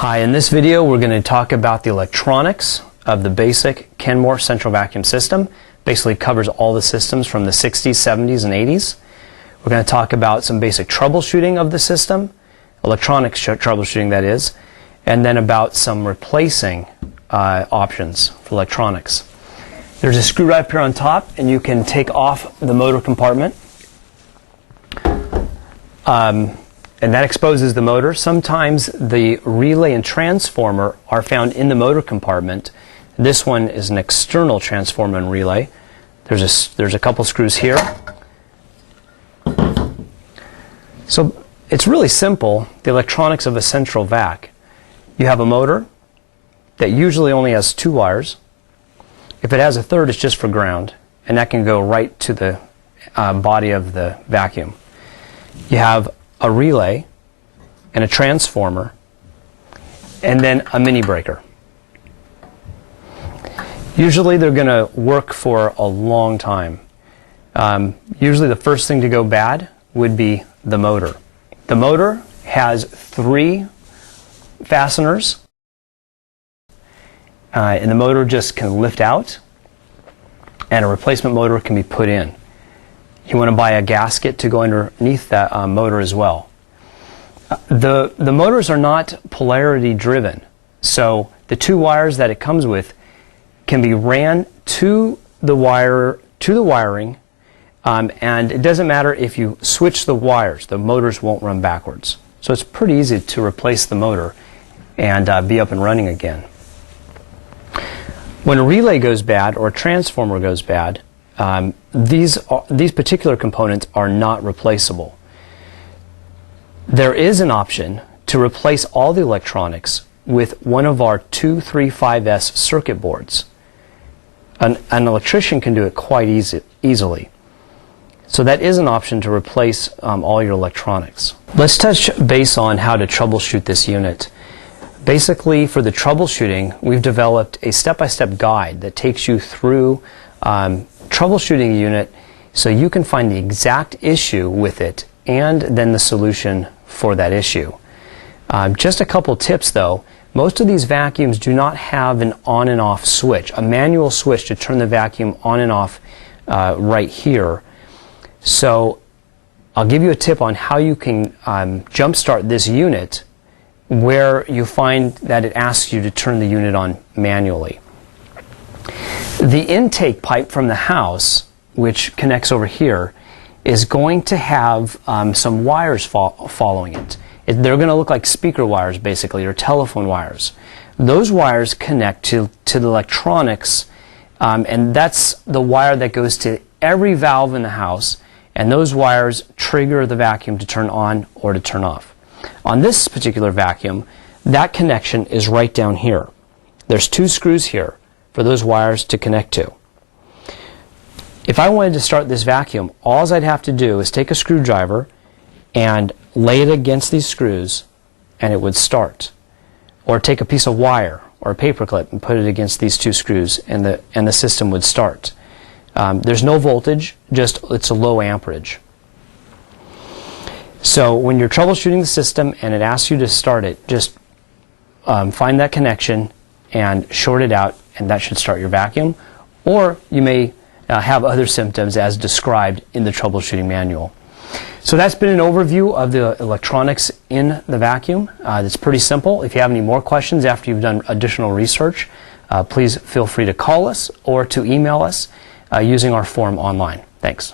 Hi, in this video we're going to talk about the electronics of the basic Kenmore central vacuum system. Basically covers all the systems from the 60s, 70s, and 80s. We're going to talk about some basic troubleshooting of the system, electronics troubleshooting that is, and then about some replacing options for electronics. There's a screw right up here on top, and you can take off the motor compartment. And that exposes the motor. Sometimes the relay and transformer are found in the motor compartment. This one is an external transformer and relay. There's a couple screws here. So it's really simple, the electronics of a central vac. You have a motor that usually only has 2 wires. If it has a third, it's just for ground, and that can go right to the body of the vacuum. You have a relay and a transformer and then a mini breaker. Usually they're going to work for a long time. Usually the first thing to go bad would be the motor. The motor has 3 fasteners, and the motor just can lift out and a replacement motor can be put in. You want to buy a gasket to go underneath that motor as well. The motors are not polarity driven, so the 2 wires that it comes with can be ran to the wiring, and it doesn't matter if you switch the wires, the motors won't run backwards. So it's pretty easy to replace the motor and be up and running again. When a relay goes bad or a transformer goes bad, these particular components are not replaceable. There is an option to replace all the electronics with one of our 235S circuit boards. An electrician can do it quite easily. So that is an option to replace all your electronics. Let's touch base on how to troubleshoot this unit. Basically, for the troubleshooting, we've developed a step-by-step guide that takes you through troubleshooting a unit so you can find the exact issue with it and then the solution for that issue. Just a couple tips though. Most of these vacuums do not have an on and off switch, a manual switch to turn the vacuum on and off right here. So I'll give you a tip on how you can jumpstart this unit where you find that it asks you to turn the unit on manually. The intake pipe from the house, which connects over here, is going to have some wires following it. They're going to look like speaker wires basically, or telephone wires. Those wires connect to the electronics, and that's the wire that goes to every valve in the house, and those wires trigger the vacuum to turn on or to turn off. On this particular vacuum, that connection is right down here. There's 2 screws here for those wires to connect to. If I wanted to start this vacuum, all I'd have to do is take a screwdriver and lay it against these screws and it would start. Or take a piece of wire or a paper clip and put it against these 2 screws and the system would start. There's no voltage, just it's a low amperage. So when you're troubleshooting the system and it asks you to start it, just find that connection and short it out, and that should start your vacuum. Or you may have other symptoms as described in the troubleshooting manual. So that's been an overview of the electronics in the vacuum. It's pretty simple. If you have any more questions after you've done additional research, please feel free to call us or to email us using our form online. Thanks.